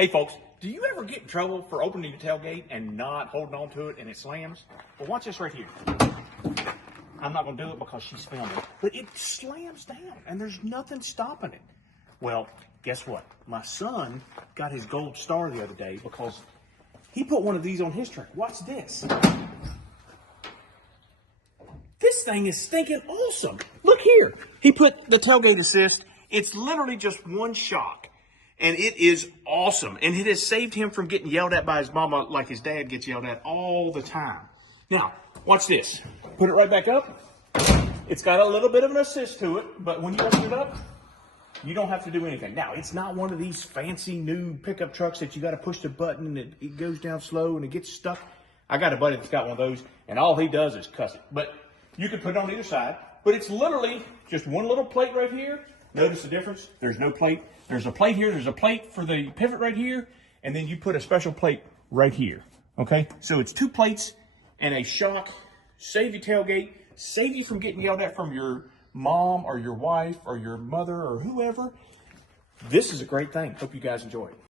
Hey folks, do you ever get in trouble for opening your tailgate and not holding on to it and it slams? Well, watch this right here. I'm not going to do it because she's filming, but it slams down and there's nothing stopping it. Well, guess what? My son got his gold star the other day because he put one of these on his truck. Watch this. This thing is stinking awesome. Look here. He put the tailgate assist. It's literally just one shock. And it is awesome. And it has saved him from getting yelled at by his mama like his dad gets yelled at all the time. Now, watch this. Put it right back up. It's got a little bit of an assist to it, but when you open it up, you don't have to do anything. Now, it's not one of these fancy new pickup trucks that you got to push the button and it goes down slow and it gets stuck. I got a buddy that's got one of those, and all he does is cuss it. But you can put it on either side, but it's literally just one little plate right here. Notice the difference? There's no plate. There's a plate here. There's a plate for the pivot right here. And then you put a special plate right here. Okay? So it's two plates and a shock. Save your tailgate. Save you from getting yelled at from your mom or your wife or your mother or whoever. This is a great thing. Hope you guys enjoy it.